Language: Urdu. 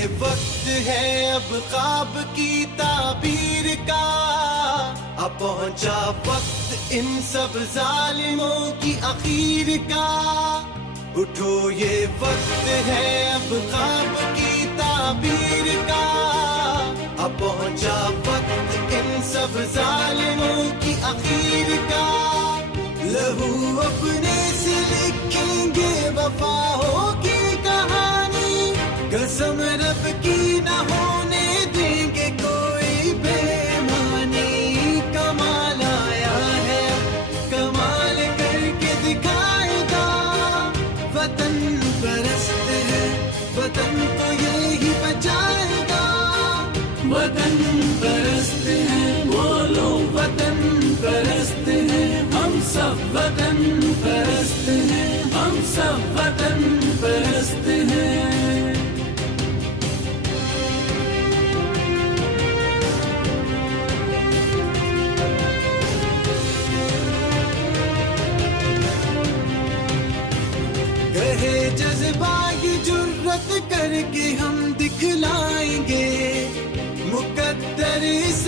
یہ وقت ہے اب خواب کی تعبیر کا، اب پہنچا وقت ان سب ظالموں کی اخیر کا. اٹھو یہ وقت ہے اب خواب کی تعبیر کا، اب پہنچا وقت ان سب ظالموں کی اخیر کا. لہو اپنے سے لکھیں گے وفا ہوگی کہانی، قسم رب کی نہ ہونے دیں گے کوئی بےمانی. کمال آیا ہے کمال کر کے دکھائے گا، وطن پرست ہے وطن کو یہی بچائے گا. وطن پرست ہے بولو وطن پرست ہے، ہم سب وطن پرست ہیں، ہم سب وطن پرست ہیں. کہے جذبہ کی جرت کر کے ہم دکھلائیں گے، مقدر اس